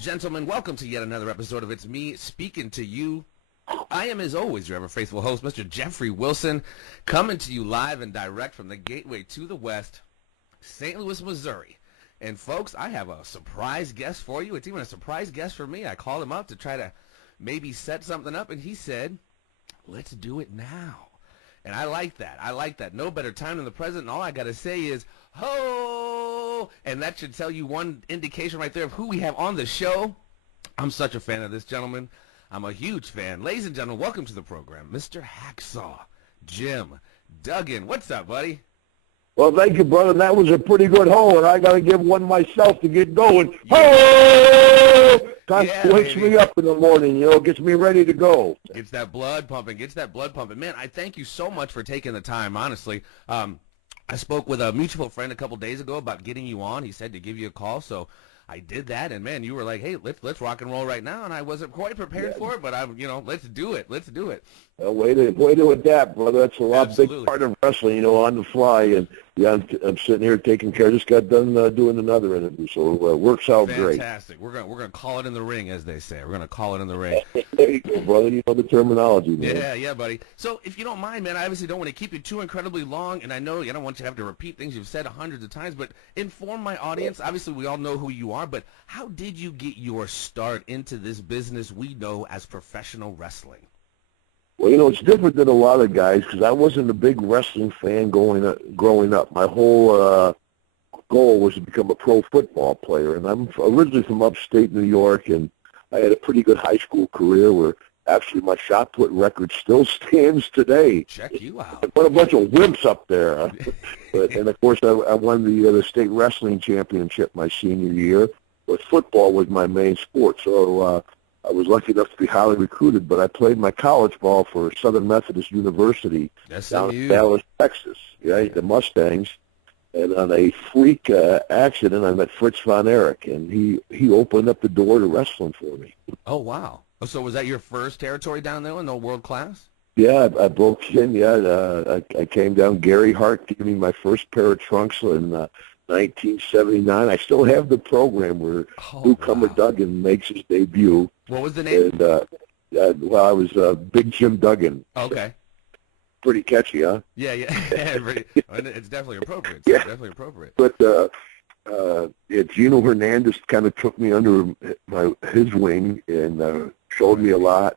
gentlemen, welcome to yet another episode of It's Me Speaking to You. I am, as always, your ever-faithful host, Mr. Jeffrey Wilson, coming to you live and direct from the gateway to the West, St. Louis, Missouri. And, folks, I have a surprise guest for you. It's even a surprise guest for me. I called him up to try to maybe set something up, and he said, let's do it now. And I like that. I like that. No better time than the present, and all I got to say is, ho! And that should tell you one indication right there of who we have on the show. I'm such a fan of this gentleman. I'm a huge fan. Ladies and gentlemen, welcome to the program, Mr. Hacksaw Jim Duggan. What's up, buddy? Well, thank you, brother. That was a pretty good hole, and I got to give one myself to get going. Ho! Kind of wakes me up in the morning, gets me ready to go. Gets that blood pumping. Man, I thank you so much for taking the time, honestly. I spoke with a mutual friend a couple days ago about getting you on. He said to give you a call, so I did that, and man, you were like, "Hey, let's rock and roll right now," and I wasn't quite prepared for it, but let's do it. Way to adapt, brother. That's a lot big part of wrestling, on the fly, and yeah, I'm sitting here taking care. Just got done doing another interview, so it works out great. Fantastic. We're gonna call it in the ring, as they say. We're gonna call it in the ring. There you go, brother. You know the terminology, man. Yeah, buddy. So if you don't mind, man, I obviously don't want to keep you too incredibly long, and I know I don't want you to have to repeat things you've said hundreds of times, but inform my audience. Obviously, we all know who you are, but how did you get your start into this business we know as professional wrestling? Well, it's different than a lot of guys because I wasn't a big wrestling fan growing up. My whole goal was to become a pro football player, and I'm originally from upstate New York, and I had a pretty good high school career where actually my shot put record still stands today. Check you out. I put a bunch of wimps up there. And, of course, I won the state wrestling championship my senior year, but football was my main sport, so I was lucky enough to be highly recruited, but I played my college ball for Southern Methodist University down in Dallas, Texas, the Mustangs. And on a freak accident, I met Fritz von Erich, and he opened up the door to wrestling for me. Oh, wow. So was that your first territory down there in the world class? Yeah, I broke in. Yeah, I came down. Gary Hart gave me my first pair of trunks in 1979. I still have the program where Newcomer Duggan makes his debut. What was the name? And, I was Big Jim Duggan. Okay. Pretty catchy, huh? Yeah. It's definitely appropriate. It's definitely appropriate. But Gino Hernandez kind of took me under his wing and showed me a lot.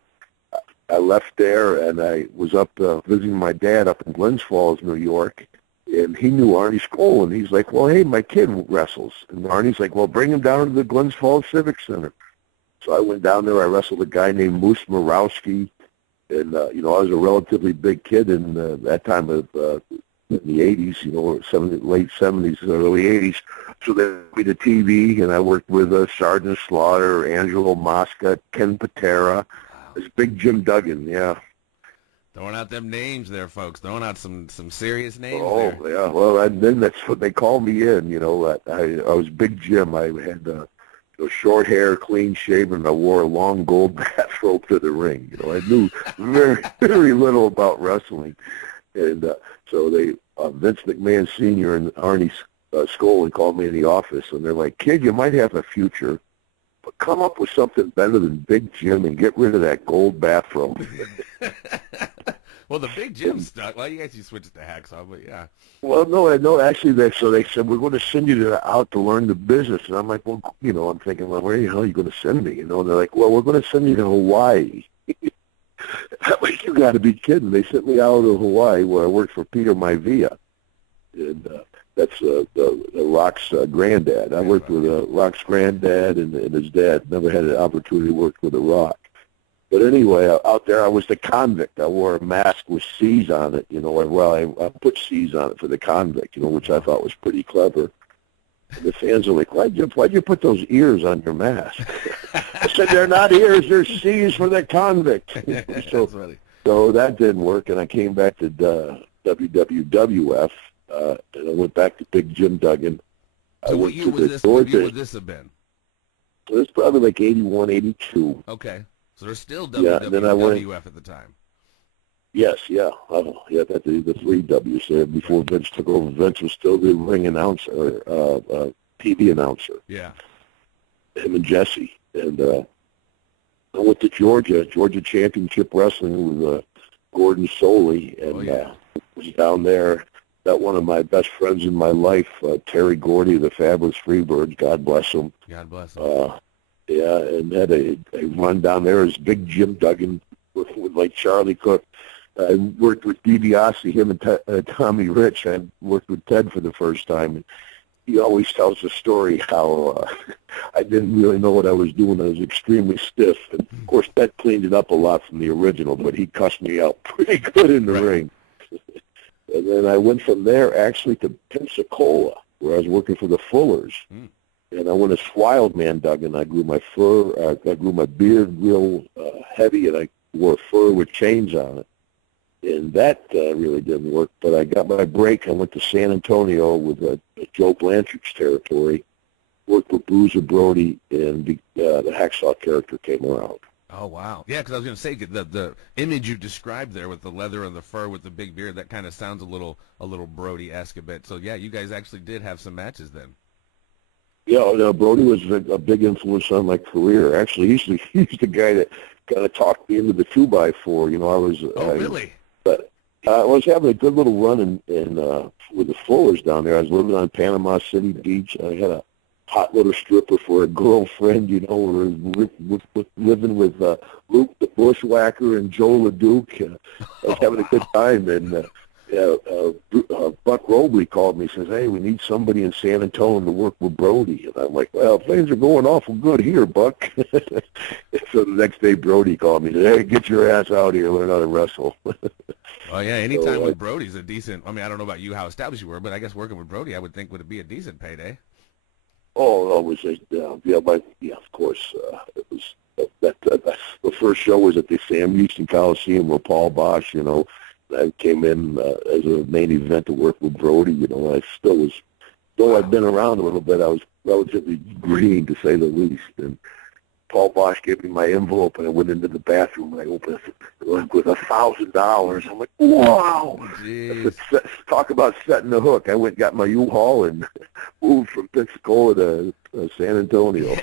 I left there, and I was up visiting my dad up in Glens Falls, New York. And he knew Arnie Skoll, and he's like, well, hey, my kid wrestles. And Arnie's like, well, bring him down to the Glens Falls Civic Center. So I went down there. I wrestled a guy named Moose Morawski. And, I was a relatively big kid in that time of in the 80s, late 70s, early 80s. So they put me to TV, and I worked with Sergeant Slaughter, Angelo Mosca, Ken Patera. This Big Jim Duggan, yeah. Throwing out them names there, folks. Throwing out some serious names there. Oh, yeah. Well, and then that's what they called me in, I was Big Jim. I had short hair, clean shaven. I wore a long gold bathrobe to the ring. I knew very, very little about wrestling. And so Vince McMahon Sr. and Arnie Skoll called me in the office, and they're like, kid, you might have a future, but come up with something better than Big Jim and get rid of that gold bathrobe. Well, the Big Jim stuck. Well, you guys switched to Hacksaw, but yeah. Well, no. Actually, they said we're going to send you out to learn the business, and I'm like, well, I'm thinking, well, where the hell are you going to send me? And they're like, well, we're going to send you to Hawaii. I'm like, you got to be kidding! They sent me out to Hawaii, where I worked for Peter Maivia, and that's the Rock's granddad. I worked with Rock's granddad and his dad. Never had an opportunity to work with The Rock. But anyway, out there I was the convict. I wore a mask with C's on it, I put C's on it for the convict, which I thought was pretty clever. And the fans are like, why'd you put those ears on your mask? I said, they're not ears, they're C's for the convict. So that didn't work, and I came back to WWF, and I went back to Big Jim Duggan. So what year would this have been? It was probably like 81, 82. Okay. So there's still WWF at the time. Yes, yeah. That's the three W's there before Vince took over. Vince was still the ring announcer, TV announcer. Yeah. Him and Jesse. And I went to Georgia Championship Wrestling with Gordon Soley, and was down there. Got one of my best friends in my life, Terry Gordy, the Fabulous Freebirds. God bless him. God bless him. Yeah, and had a run down there as Big Jim Duggan with like Charlie Cook. I worked with DiBiase, him and Tommy Rich. I worked with Ted for the first time. And he always tells the story how I didn't really know what I was doing. I was extremely stiff. And, of course, Ted cleaned it up a lot from the original, but he cussed me out pretty good in the ring. And then I went from there actually to Pensacola, where I was working for the Fullers. And I went as Wild Man Duggan. I grew my fur, I grew my beard real heavy, and I wore fur with chains on it. And that really didn't work. But I got my break. I went to San Antonio with Joe Blanchard's territory, worked with Bruiser Brody, and the Hacksaw character came around. Oh, wow. Yeah, because I was going to say, the image you described there with the leather and the fur with the big beard, that kind of sounds a little Brody-esque a bit. So, yeah, you guys actually did have some matches then. Yeah, Brody was a big influence on my career. Actually, he's the guy that kind of talked me into the 2x4. You know, I was... Oh, really? But I was having a good little run in with the Fullers down there. I was living on Panama City Beach. I had a hot little stripper for a girlfriend, you know. We were living with Luke the Bushwhacker and Joe LeDuc. I was having a good time, and Buck Robley called me and says, hey, we need somebody in San Antonio to work with Brody. And I'm like, well, things are going awful good here, Buck. So the next day Brody called me and said, hey, get your ass out here, learn how to wrestle. Oh, yeah, anytime with Brody's a decent, I mean, I don't know about you, how established you were, but I guess working with Brody, I would think, would it be a decent payday? Oh, it was of course. It was the first show was at the Sam Houston Coliseum with Paul Bosch, you know. I came in as a main event to work with Brody, you know. I still was, though I'd been around a little bit, I was relatively green, to say the least. And Paul Bosch gave me my envelope, and I went into the bathroom, and I opened it with $1,000. I'm like, wow! I said, talk about setting the hook. I went and got my U-Haul and moved from Pensacola to San Antonio.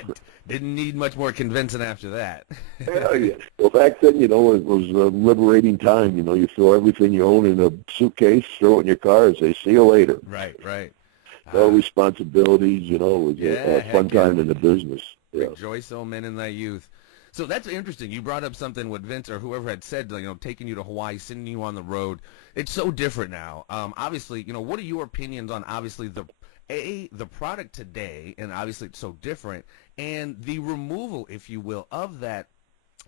Didn't need much more convincing after that. Hell yeah. Well, back then, you know, it was a liberating time. You know, you throw everything you own in a suitcase, throw it in your car, and say, see you later. Right. No responsibilities, you know. It was a fun time in the business. Yeah. Rejoice, O men, in thy youth. So that's interesting. You brought up something with Vince or whoever had said, you know, taking you to Hawaii, sending you on the road. It's so different now. Obviously, you know, what are your opinions on obviously the product today, and obviously it's so different, and the removal, if you will, of that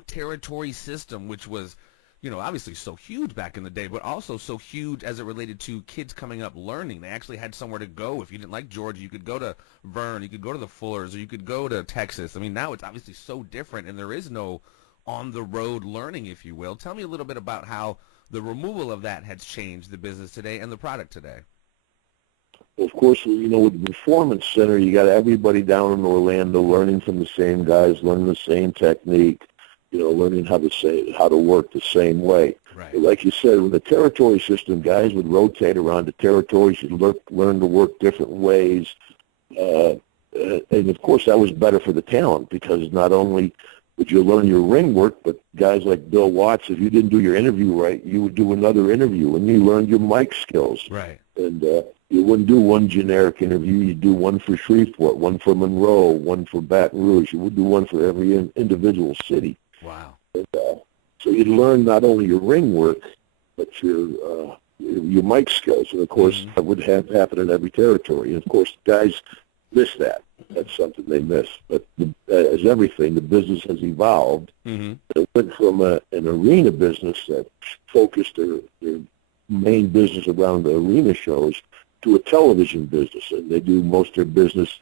territory system, which was, you know, obviously so huge back in the day, but also so huge as it related to kids coming up learning. They actually had somewhere to go. If you didn't like Georgia, you could go to Vern, you could go to the Fullers, or you could go to Texas. I mean, now it's obviously so different, and there is no on-the-road learning, if you will. Tell me a little bit about how the removal of that has changed the business today and the product today. Of course, you know, with the Performance Center, you got everybody down in Orlando learning from the same guys, learning the same technique, you know, learning how to work the same way. Right. But like you said, with the territory system, guys would rotate around the territories. You'd learn to work different ways. And, of course, that was better for the talent because not only would you learn your ring work, but guys like Bill Watts, if you didn't do your interview right, you would do another interview, and you learned your mic skills. Right. And you wouldn't do one generic interview. You'd do one for Shreveport, one for Monroe, one for Baton Rouge. You would do one for every individual city. Wow. And, so you'd learn not only your ring work, but your mic skills. And, of course, that would happen in every territory. And, of course, guys miss that. That's something they miss. But as everything, the business has evolved. Mm-hmm. It went from an arena business that focused their main business around the arena shows to a television business, and they do most of their business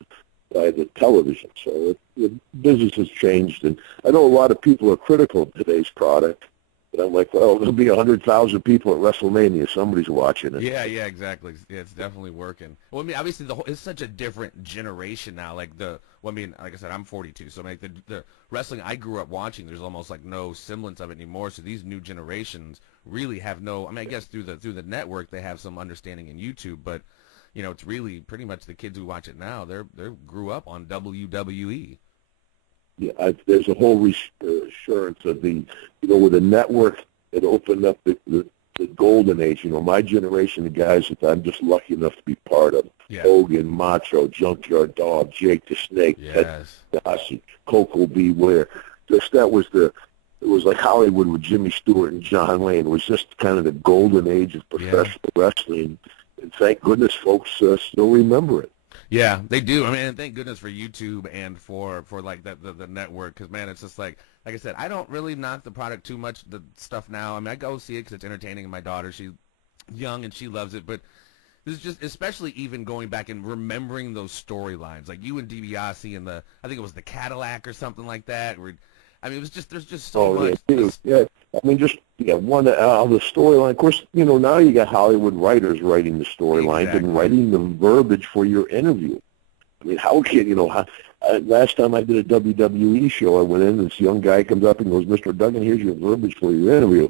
by the television. So the business has changed, and I know a lot of people are critical of today's product, but I'm like, well, there'll be 100,000 people at WrestleMania. Somebody's watching it. Yeah, exactly. Yeah, it's definitely working. Well, I mean, obviously, it's such a different generation now. Like like I said, I'm 42, so like the wrestling I grew up watching, there's almost like no semblance of it anymore. So these new generations really have no. I mean, I guess through the network they have some understanding in YouTube, but you know, it's really pretty much the kids who watch it now. They grew up on WWE. there's a whole assurance of with the network, it opened up the golden age. My generation of guys that I'm just lucky enough to be part of. Yeah. Hogan, Macho, Junkyard Dog, Jake the Snake, Yes. Ted DiBiase, Coco Beware. It was like Hollywood with Jimmy Stewart and John Wayne. It was just kind of the golden age of professional wrestling. And thank goodness folks still remember it. Yeah, they do. I mean, and thank goodness for YouTube and for like the network, because man, it's just like I said, I don't really knock the product too much. The stuff now, I mean, I go see it because it's entertaining, and my daughter, she's young and she loves it. But this is just, especially even going back and remembering those storylines, like you and DiBiase and I think it was the Cadillac or something like that. Where, I mean, it was just there's just so much. Yeah. I mean, one the storyline. Of course, now you got Hollywood writers writing the storylines and writing the verbiage for your interview. I mean, how can last time I did a WWE show, I went in and this young guy comes up and goes, "Mr. Duggan, here's your verbiage for your interview."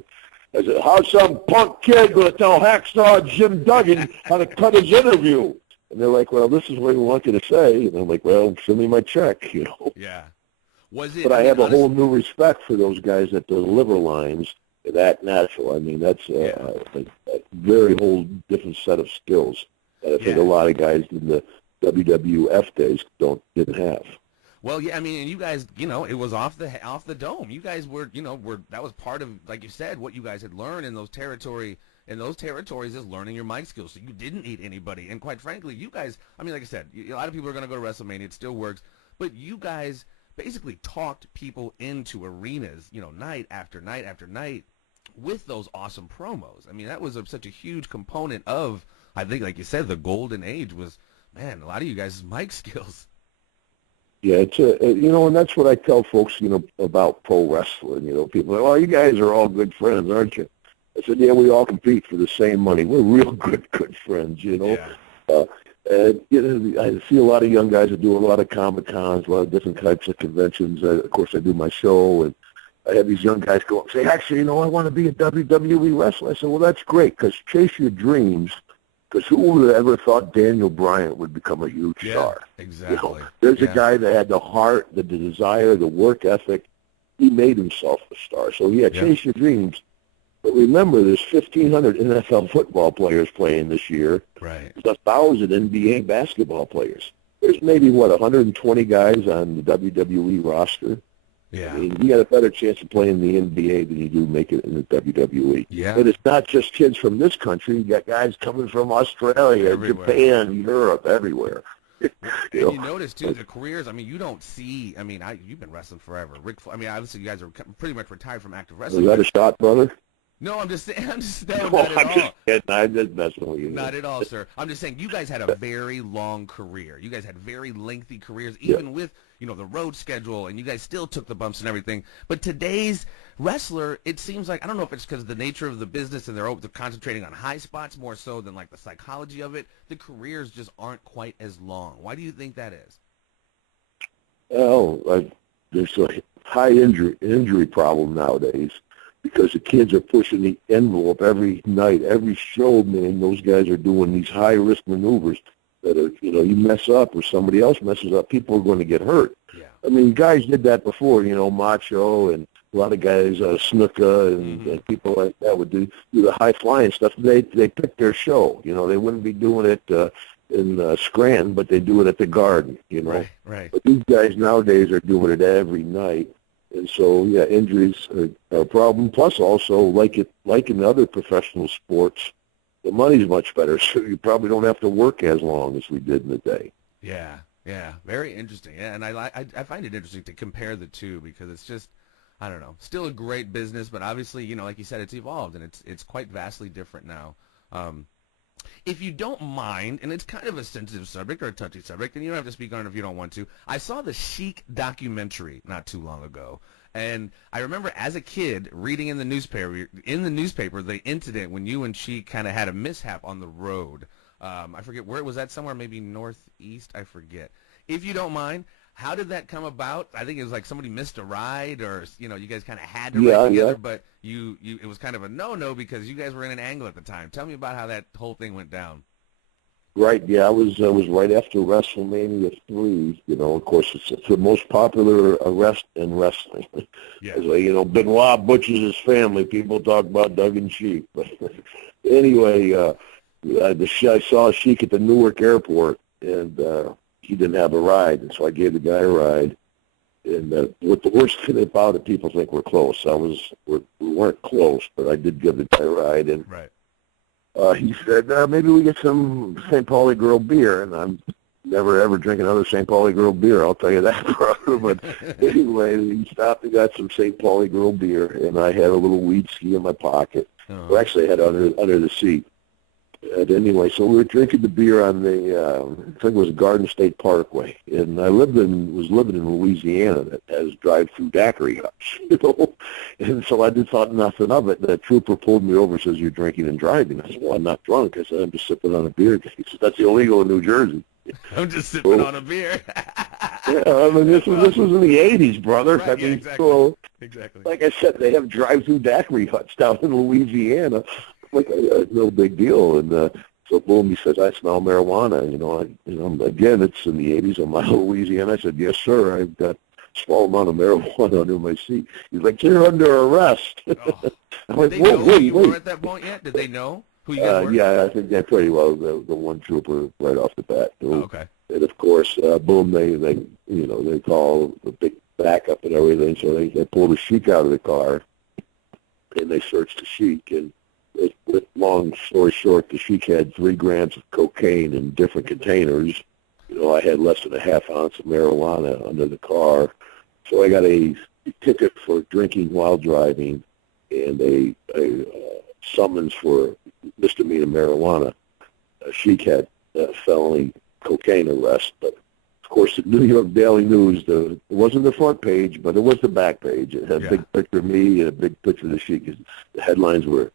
I said, "How's some punk kid going to tell Hacksaw Jim Duggan how to cut his interview?" And they're like, "Well, this is what we want you to say." And I'm like, "Well, send me my check." Yeah. Was it? But I have a whole new respect for those guys that deliver lines that natural. I mean, that's a very whole different set of skills that I think a lot of guys in the WWF days didn't have. Well, yeah, I mean, and you guys, it was off the dome. You guys were that was part of, like you said, what you guys had learned in those territories is learning your mic skills. So you didn't need anybody. And quite frankly, you guys, I mean, like I said, a lot of people are going to go to WrestleMania. It still works. But you guys basically talked people into arenas, night after night after night with those awesome promos. I mean, that was such a huge component of, I think, like you said, the golden age was, man, a lot of you guys' mic skills. Yeah, it's and that's what I tell folks, about pro wrestling. People are, "Oh, you guys are all good friends, aren't you?" I said, "Yeah, we all compete for the same money. We're real good friends, Yeah. And I see a lot of young guys that do a lot of Comic-Cons, a lot of different types of conventions. Of course, I do my show, and I have these young guys go and say, "Actually, I want to be a WWE wrestler." I said, "Well, that's great, because chase your dreams, because who would have ever thought Daniel Bryan would become a huge star?" Exactly. There's a guy that had the heart, the desire, the work ethic. He made himself a star. So, chase your dreams. But remember, there's 1,500 NFL football players playing this year. Right. There's 1,000 NBA basketball players. There's maybe, 120 guys on the WWE roster. Yeah. I mean, you got a better chance of playing in the NBA than you do make it in the WWE. Yeah. But it's not just kids from this country. You got guys coming from Australia, Everywhere. Japan, Europe, everywhere. You notice, too, the careers, I mean, you don't see, I mean, you've been wrestling forever. I mean, obviously you guys are pretty much retired from active wrestling. Is that a shot, brother? No, I'm just saying, not at I'm all. just kidding. I'm just messing with you. Not at all, sir. I'm just saying you guys had a very long career. You guys had very lengthy careers, even with, the road schedule, and you guys still took the bumps and everything. But today's wrestler, it seems like, I don't know if it's because of the nature of the business and they're concentrating on high spots more so than, like, the psychology of it. The careers just aren't quite as long. Why do you think that is? Well, there's a high injury problem nowadays, because the kids are pushing the envelope every night, every show, man. Those guys are doing these high-risk maneuvers that are, you mess up or somebody else messes up, people are going to get hurt. Yeah. I mean, guys did that before, Macho and a lot of guys, Snuka and people like that would do the high-flying stuff. They picked their show. They wouldn't be doing it in Scranton, but they do it at the Garden, Right. But these guys nowadays are doing it every night. And so, injuries are a problem. Plus, also, like in other professional sports, the money's much better, so you probably don't have to work as long as we did in the day. Yeah, very interesting. Yeah, and I find it interesting to compare the two, because it's just, I don't know, still a great business, but obviously, like you said, it's evolved, and it's quite vastly different now. If you don't mind, and it's kind of a sensitive subject or a touchy subject, and you don't have to speak on it if you don't want to, I saw the Sheik documentary not too long ago, and I remember as a kid reading in the newspaper the incident when you and Sheik kind of had a mishap on the road. I forget where it was at, somewhere maybe northeast, I forget. If you don't mind, how did that come about? I think it was like somebody missed a ride, or you guys kind of had to ride together, but it was kind of a no-no because you guys were in an angle at the time. Tell me about how that whole thing went down. Right, yeah, I was right after WrestleMania 3. You know, of course, it's the most popular arrest in wrestling. Yeah. It's like, you know, Benoit butchers his family. People talk about Duggan Sheik. But anyway, I saw Sheik at the Newark airport, and he didn't have a ride, and so I gave the guy a ride. And what the worst thing about it, people think we're close. We weren't close, but I did give the guy a ride, and Right. he said, maybe we get some St. Pauli Girl beer, and I'm never ever drink another St. Pauli Girl beer, I'll tell you that, brother. But anyway, he stopped and got some St. Pauli Girl beer, and I had a little weed ski in my pocket. Well, actually, I had it under the seat. And anyway, so we were drinking the beer on the, I think it was Garden State Parkway, and I was living in Louisiana that has drive-through daiquiri huts, you know, and so I thought nothing of it. And the trooper pulled me over and says, "You're drinking and driving." I said, "Well, I'm not drunk." I said, "I'm just sipping on a beer." He said, "That's illegal in New Jersey." I'm just sipping on a beer. Yeah, I mean, this was in the 80s, brother. Right, I mean, exactly. So, Exactly. like I said, they have drive-through daiquiri huts down in Louisiana. Like, no big deal. And so, boom, he says, "I smell marijuana." Again, it's in the 80s. I'm out of Louisiana. I said, "Yes, sir. I've got a small amount of marijuana under my seat." He's like, "You're under arrest." Oh. I'm Did like, they know who you wait. were at that point yet? Did they know who you guys were? Yeah, I think that pretty well. The one trooper right off the bat. Oh, okay. And of course, boom, they call the big backup and everything. So they pulled the Sheik out of the car, and they searched the Sheik. And long story short, the Sheik had 3 grams of cocaine in different containers. You know, I had less than a half ounce of marijuana under the car. So I got a ticket for drinking while driving and a summons for misdemeanor marijuana. Sheik had felony cocaine arrest, but of course the New York Daily News, it wasn't the front page, but it was the back page. It had a big picture of me and a big picture of the Sheik. The headlines were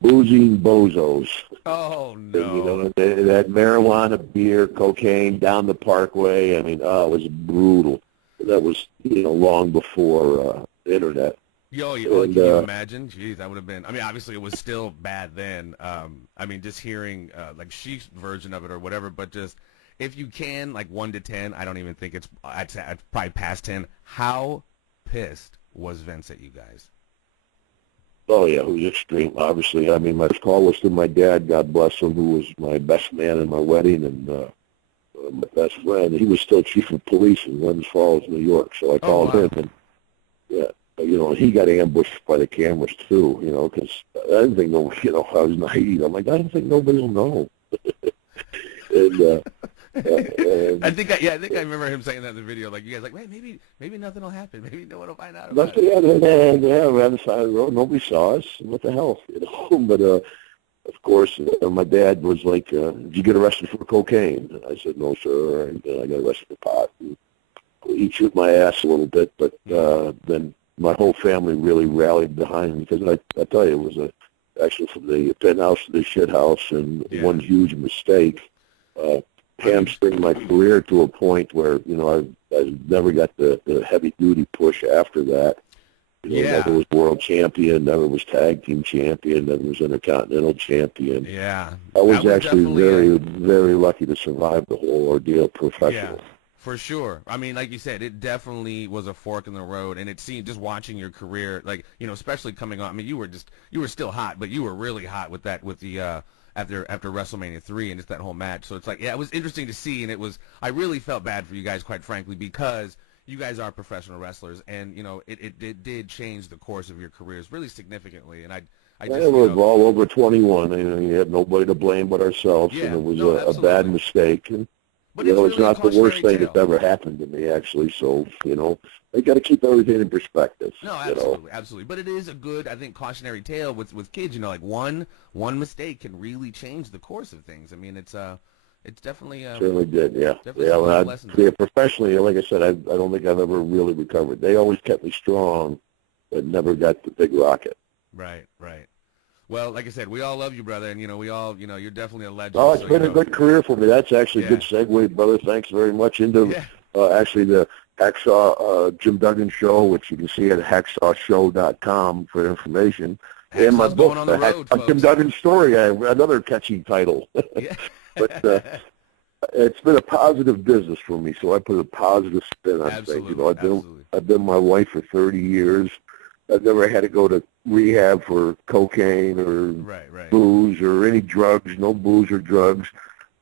"Boozing Bozos." Oh, no. And, you know, they had marijuana, beer, cocaine down the parkway. I mean, it was brutal. That was, you know, long before the internet. Can you imagine? Jeez, that would have been, I mean, obviously it was still bad then. I mean, just hearing, like, Sheik's version of it or whatever, but just, if you can, like, 1 to 10, I don't even think I'd probably past 10. How pissed was Vince at you guys? Oh, yeah, it was extreme, obviously. I mean, my call was to my dad, God bless him, who was my best man in my wedding, and my best friend. He was still chief of police in Glens Falls, New York, so I called him, and, you know, he got ambushed by the cameras, too, you know, because I didn't think nobody, you know, I was naive. I'm like, I don't think nobody will know. And, I think I remember him saying that in the video. Like, you guys like, wait, maybe nothing will happen. Maybe no one will find out about it. yeah, we're on the side of the road. Nobody saw us. What the hell, you know? But of course, my dad was like, "Did you get arrested for cocaine?" I said, "No, sir." And I got arrested for pot. And he chewed my ass a little bit, but then my whole family really rallied behind me because I tell you, it was actually from the penthouse to the shit house, and one huge mistake. Hamstring my career to a point where, you know, I never got the heavy-duty push after that. You know, never was world champion, never was tag team champion, never was intercontinental champion. Yeah. I was actually very, very lucky to survive the whole ordeal professionally. Yeah, for sure. I mean, like you said, it definitely was a fork in the road, and it seemed, just watching your career, like, you know, especially coming on, I mean, you were still hot, but you were really hot with the after WrestleMania 3 and just that whole match. So it's like, yeah, it was interesting to see, and I really felt bad for you guys, quite frankly, because you guys are professional wrestlers, and, you know, it did change the course of your careers really significantly, and I just, it was all over 21. You know, you had nobody to blame but ourselves, and it was a bad mistake. And, but you know, it's it's not the worst thing that's tale. ever happened to me, actually. So, you know, they got to keep everything in perspective. No, absolutely, absolutely. But it is a good, I think, cautionary tale with kids. You know, like one mistake can really change the course of things. I mean, it's definitely certainly did, yeah. Definitely Professionally, like I said, I don't think I've ever really recovered. They always kept me strong, but never got the big rocket. Right. Well, like I said, we all love you, brother, and, you know, we all, you know, you're definitely a legend. Oh, it's been a good career for me. That's actually a good segue, brother. Thanks very much into actually the Hacksaw Jim Duggan show, which you can see at hacksawshow.com for information. Hacksaw's and my book, going on the road, Jim Duggan Story, another catchy title. But it's been a positive business for me, so I put a positive spin on things. You know, I've been my wife for 30 years. I've never had to go to rehab for cocaine or booze or any drugs. No booze or drugs.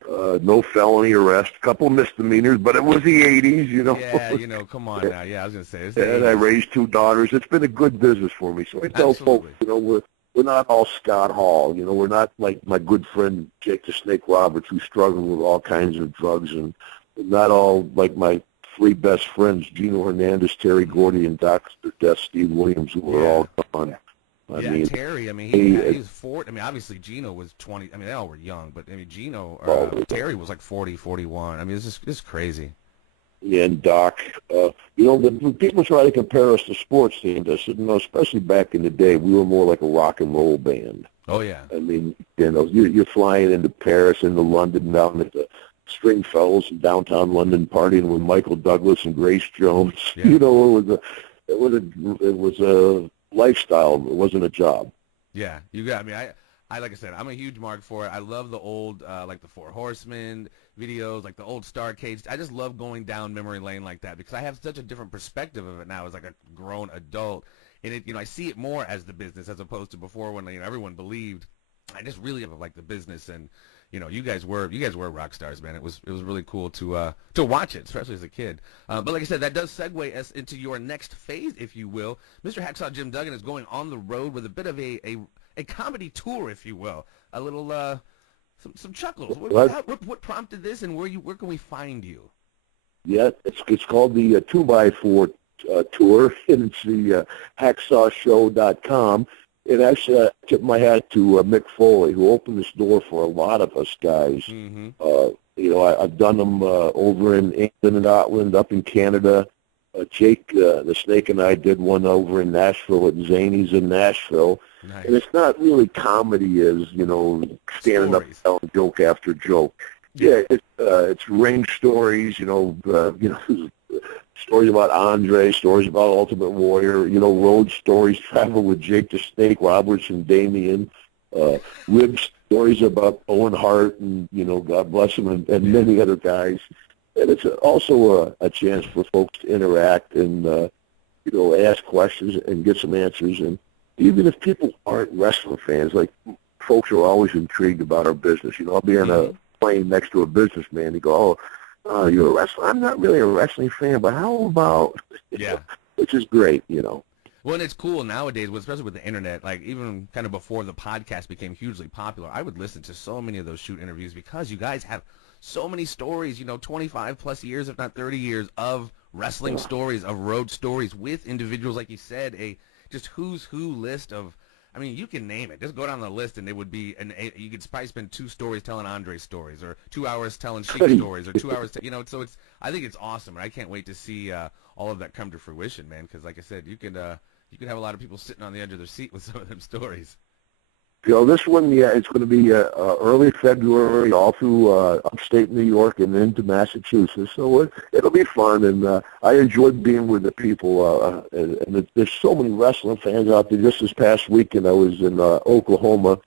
No felony arrest. A couple misdemeanors, but it was the 80s, you know. Yeah, you know, come on now. Yeah, I was going to say. It's the and 80s. I raised 2 daughters. It's been a good business for me. So I tell folks, you know, we're not all Scott Hall. You know, we're not like my good friend Jake the Snake Roberts, who's struggling with all kinds of drugs, and not all like my 3 best friends, Gino Hernandez, Terry Gordy, and Dr. Death Steve Williams, who were all gone. I mean, Terry, I mean, he was 40. I mean, obviously, Gino was 20. I mean, they all were young, but, I mean, Terry was like 40, 41. I mean, this is crazy. Yeah, and Doc, you know, when people try to compare us to sports teams, I said, no, especially back in the day, we were more like a rock and roll band. Oh, yeah. I mean, you know, you're flying into Paris, into London, down at the Stringfellows in downtown London, partying with Michael Douglas and Grace Jones. Yeah. You know, it was a lifestyle. It wasn't a job. Yeah, you got me. I like I said, I'm a huge mark for it. I love the old, like the Four Horsemen videos, like the old Starcade. I just love going down memory lane like that because I have such a different perspective of it now as like a grown adult, and it, you know, I see it more as the business as opposed to before when, you know, everyone believed. I just really have like the business, and you know, you guys were rock stars, man. It was really cool to watch it, especially as a kid. But like I said, that does segue us into your next phase, if you will. Mr. Hacksaw Jim Duggan is going on the road with a bit of a comedy tour, if you will. A little some chuckles. What prompted this, and where can we find you? Yeah, it's called the 2x4 tour, and it's the hacksawshow.com. And actually, I tip my hat to Mick Foley, who opened this door for a lot of us guys. Mm-hmm. You know, I've done them over in England and Scotland, up in Canada. Jake the Snake and I did one over in Nashville at Zany's in Nashville. Nice. And it's not really comedy as, you know, standing up and telling joke after joke. Yeah, it's ring stories, you know, stories about Andre, stories about Ultimate Warrior, you know, road stories, travel with Jake the Snake Roberts and Damien, rib stories about Owen Hart and, you know, God bless him, and many other guys. And it's also a chance for folks to interact and, you know, ask questions and get some answers. And even if people aren't wrestling fans, like, folks are always intrigued about our business. You know, I'll be on a plane next to a businessman. He go, oh, you're a wrestler? I'm not really a wrestling fan, but how about, which is great, you know. Well, and it's cool nowadays, especially with the internet, like even kind of before the podcast became hugely popular, I would listen to so many of those shoot interviews because you guys have so many stories, you know, 25 plus years, if not 30 years of wrestling stories, of road stories with individuals, like you said, a just who's who list of, I mean, you can name it. Just go down the list, and it would be, you could probably spend 2 stories telling Andre stories, or 2 hours telling Sheik stories, or 2 hours, you know. So I think it's awesome, and I can't wait to see all of that come to fruition, man. Because like I said, you could have a lot of people sitting on the edge of their seat with some of them stories. You know, this one, it's going to be early February, all through upstate New York and into Massachusetts. So it'll be fun, and I enjoyed being with the people. And there's so many wrestling fans out there. Just this past weekend, I was in Oklahoma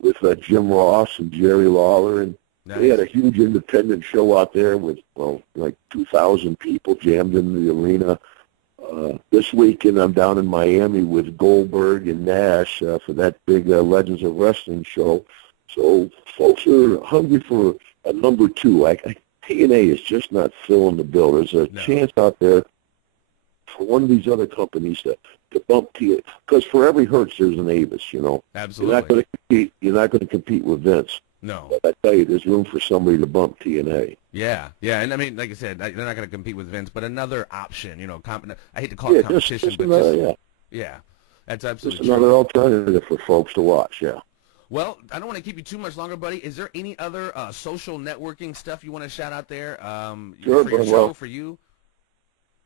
with Jim Ross and Jerry Lawler, and they had a huge independent show out there with, well, like 2,000 people jammed in the arena. This weekend, I'm down in Miami with Goldberg and Nash for that big Legends of Wrestling show. So folks are hungry for a number 2. TNA is just not filling the bill. There's a chance out there for one of these other companies to bump TNA. Because for every Hertz, there's an Avis, you know. Absolutely. You're not going to compete with Vince. No. But I tell you, there's room for somebody to bump TNA. Yeah, and I mean, like I said, they're not going to compete with Vince, but another option, you know, I hate to call it competition, but that's absolutely just another alternative for folks to watch, yeah. Well, I don't want to keep you too much longer, buddy. Is there any other social networking stuff you want to shout out there sure, for your show, for you?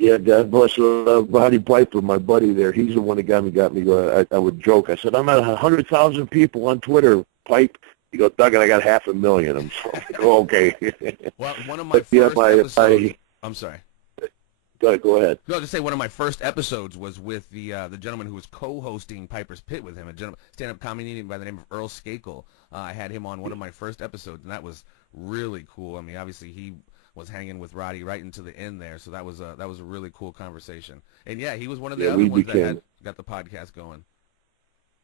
Yeah, God bless Roddy Piper, my buddy there. He's the one that got me going. I would joke. I said, I'm at 100,000 people on Twitter, Pipe. He goes, Duggan, I got 500,000. I'm okay. Well, one of my first episodes. I'm sorry. Go ahead. No, to say one of my first episodes was with the gentleman who was co-hosting Piper's Pit with him, a stand-up comedian by the name of Earl Skakel. I had him on one of my first episodes, and that was really cool. I mean, obviously he was hanging with Roddy right into the end there, so that was a really cool conversation. And yeah, he was one of the other ones that had got the podcast going.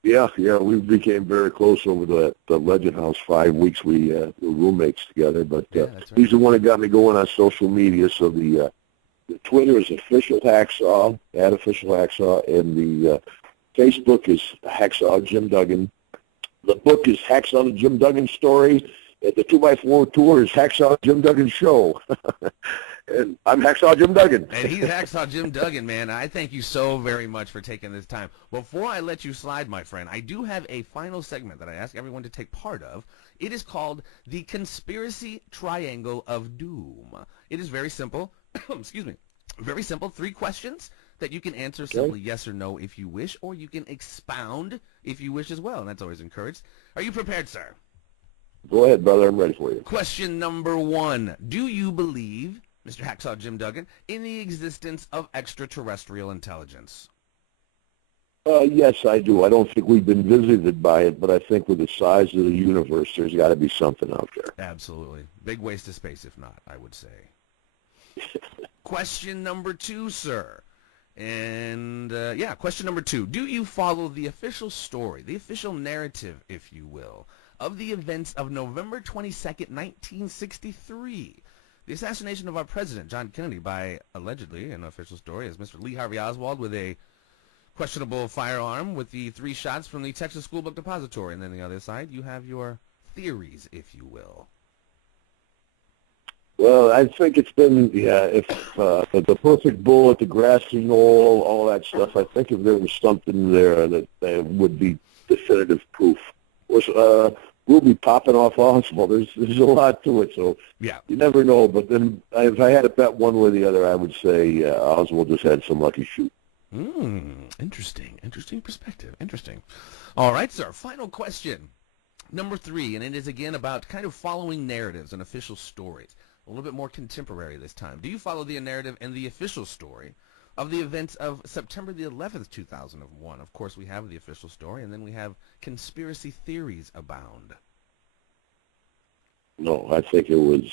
Yeah, we became very close over the Legend House 5 weeks. We were roommates together, but right. He's the one that got me going on social media. So the Twitter is official Hacksaw, @official Hacksaw, and the Facebook is Hacksaw Jim Duggan. The book is Hacksaw the Jim Duggan Story. And the 2x4 tour is Hacksaw Jim Duggan Show. And I'm Hacksaw Jim Duggan. And he's Hacksaw Jim Duggan, man. I thank you so very much for taking this time. Before I let you slide, my friend, I do have a final segment that I ask everyone to take part of. It is called the Conspiracy Triangle of Doom. It is very simple. Excuse me. Very simple. 3 questions that you can answer simply yes or no if you wish, or you can expound if you wish as well, and that's always encouraged. Are you prepared, sir? Go ahead, brother. I'm ready for you. Question number 1. Do you believe, Mr. Hacksaw Jim Duggan, in the existence of extraterrestrial intelligence? Yes, I do. I don't think we've been visited by it, but I think with the size of the universe, there's got to be something out there. Absolutely. Big waste of space, if not, I would say. Question number 2, sir. And, question number 2. Do you follow the official story, the official narrative, if you will, of the events of November 22nd, 1963? The assassination of our president, John Kennedy, by, allegedly, an official story, as Mr. Lee Harvey Oswald with a questionable firearm with the 3 shots from the Texas School Book Depository. And then on the other side, you have your theories, if you will. Well, I think it's been, if the perfect bullet, the grassy knoll, all that stuff, I think if there was something there that would be definitive proof. Of course, we'll be popping off Oswald. There's a lot to it, so yeah, you never know. But then if I had to bet one way or the other, I would say Oswald just had some lucky shoot. Interesting perspective. Interesting. All right, sir. Final question. Number 3, and it is again about kind of following narratives and official stories. A little bit more contemporary this time. Do you follow the narrative and the official story of the events of September the 11th, 2001? Of course, we have the official story, and then we have conspiracy theories abound. No, I think it was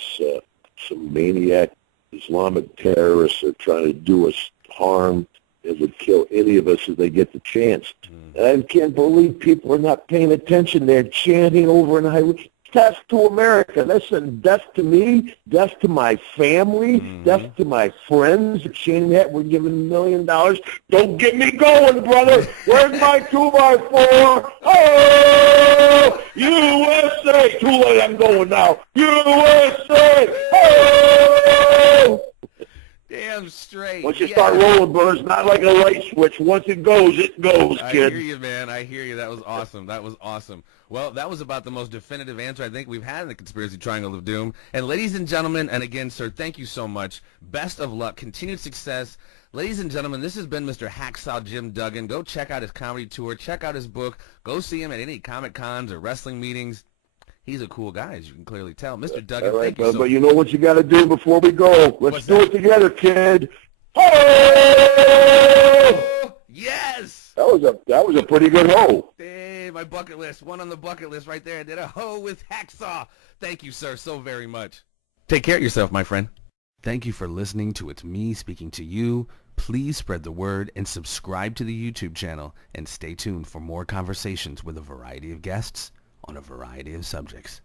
some maniac Islamic terrorists that are trying to do us harm and would kill any of us if they get the chance. I can't believe people are not paying attention. They're chanting over and highway. Death to America. Listen, death to me, death to my family, death to my friends. Chanting that, we're giving $1 million. Don't get me going, brother. Where's my 2x4? Oh, USA. Too late, I'm going now. USA. Oh. Damn straight. Once you start rolling, brother, it's not like a light switch. Once it goes, kid. I hear you, man. I hear you. That was awesome. Well, that was about the most definitive answer I think we've had in the Conspiracy Triangle of Doom. And ladies and gentlemen, and again, sir, thank you so much. Best of luck. Continued success. Ladies and gentlemen, this has been Mr. Hacksaw Jim Duggan. Go check out his comedy tour. Check out his book. Go see him at any Comic Cons or wrestling meetings. He's a cool guy, as you can clearly tell. Mr. Duggan, thank you so much. But you know what you got to do before we go? Let's do it together, kid. Ho! Yes! That was a pretty good ho. Hey, my bucket list. One on the bucket list right there. I did a ho with Hacksaw. Thank you, sir, so very much. Take care of yourself, my friend. Thank you for listening to It's Me Speaking to You. Please spread the word and subscribe to the YouTube channel, and stay tuned for more conversations with a variety of guests on a variety of subjects.